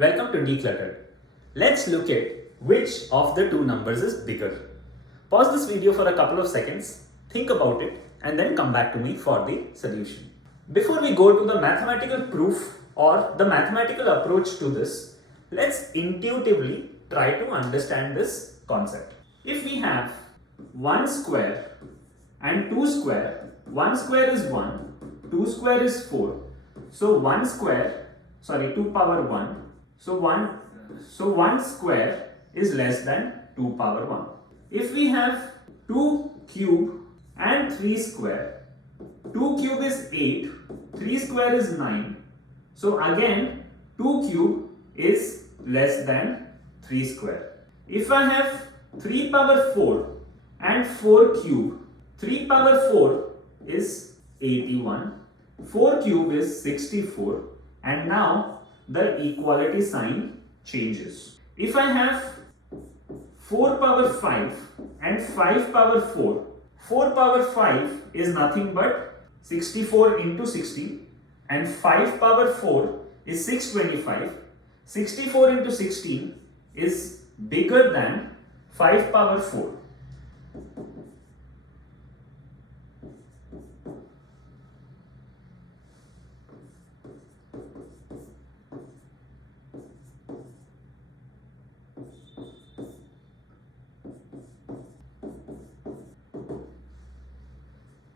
Welcome to Decluttered. Let's look at which of the two numbers is bigger. Pause this video for a couple of seconds, think about it, and then come back to me for the solution. Before we go to the mathematical proof or the mathematical approach to this, let's intuitively try to understand this concept. If we have 1 square and 2 square, 1 square is 1, 2 square is 4. So 2 power 1. So 1 square is less than 2 power 1. If we have 2 cube and 3 square, 2 cube is 8, 3 square is 9. So again 2 cube is less than 3 square. If I have 3 power 4 and 4 cube, 3 power 4 is 81, 4 cube is 64, and now the equality sign changes. If I have 4 power 5 and 5 power 4, 4 power 5 is nothing but 64 into 60, and 5 power 4 is 625. 64 into 16 is bigger than 5 power 4.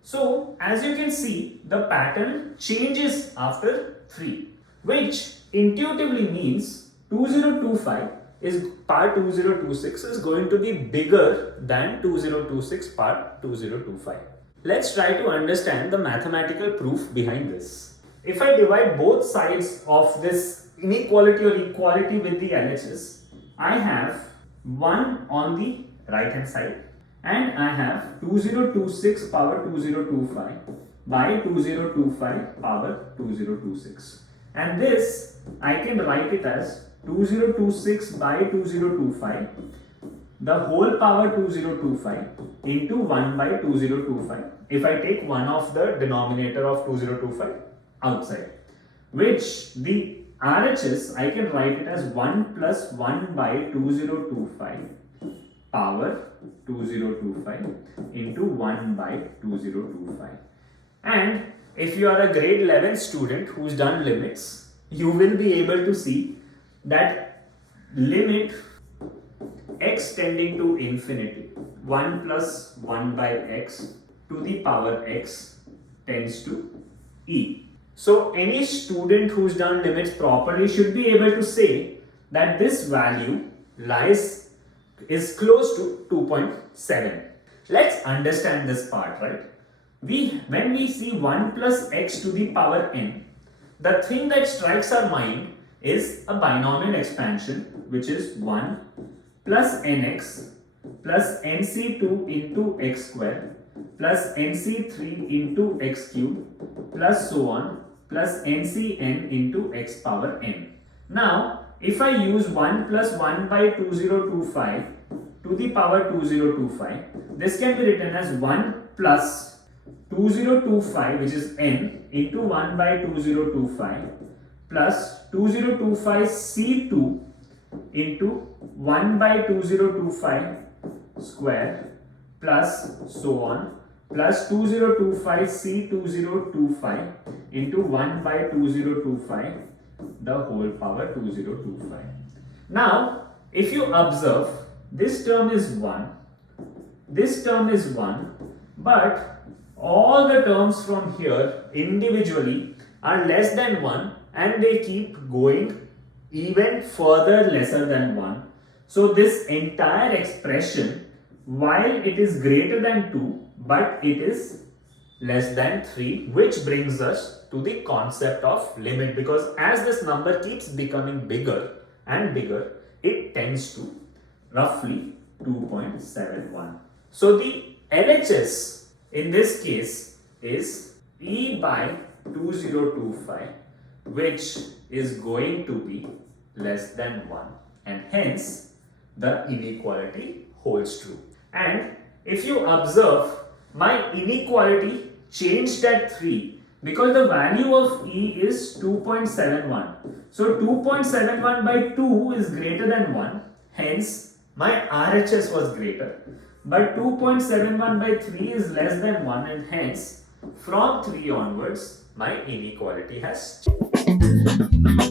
So, as you can see, the pattern changes after 3, which intuitively means 2025 is part 2026 is going to be bigger than 2026 part 2025. Let's try to understand the mathematical proof behind this. If I divide both sides of this inequality or equality with the LHS, I have 1 on the right hand side, and I have 2026 power 2025 by 2025 power 2026. And this I can write it as 2026 by 2025, the whole power 2025 into 1 by 2025. If I take one of the denominator of 2025 outside, which the RHS I can write it as 1 plus 1 by 2025 power 2025 into 1 by 2025. And if you are a grade 11 student who's done limits, you will be able to see that limit x tending to infinity, 1 plus 1 by x to the power x tends to e. So any student who's done limits properly should be able to say that this value is close to 2.7. Let's understand this part, right? When we see 1 plus x to the power n, the thing that strikes our mind is a binomial expansion, which is 1 plus nx plus nc2 into x square plus nc3 into x cube plus so on plus ncn into x power n. Now, if I use 1 plus 1 by 2025 to the power 2025, this can be written as 1 plus 2025, which is n, into 1 by 2025 plus 2025 c2 into 1 by 2025 square plus so on plus 2025 c2025 into 1 by 2025 the whole power 2025. Now, if you observe, this term is 1, this term is 1, but all the terms from here individually are less than 1 and they keep going even further lesser than 1. So this entire expression, while it is greater than 2, but it is less than 3, which brings us to the concept of limit, because as this number keeps becoming bigger and bigger, it tends to roughly 2.71. So the LHS in this case is e by 2025, which is going to be less than 1, and hence the inequality holds true. And if you observe, my inequality changed at 3 because the value of E is 2.71. So 2.71 by 2 is greater than 1. Hence, my RHS was greater. But 2.71 by 3 is less than 1, and hence, from 3 onwards, my inequality has changed.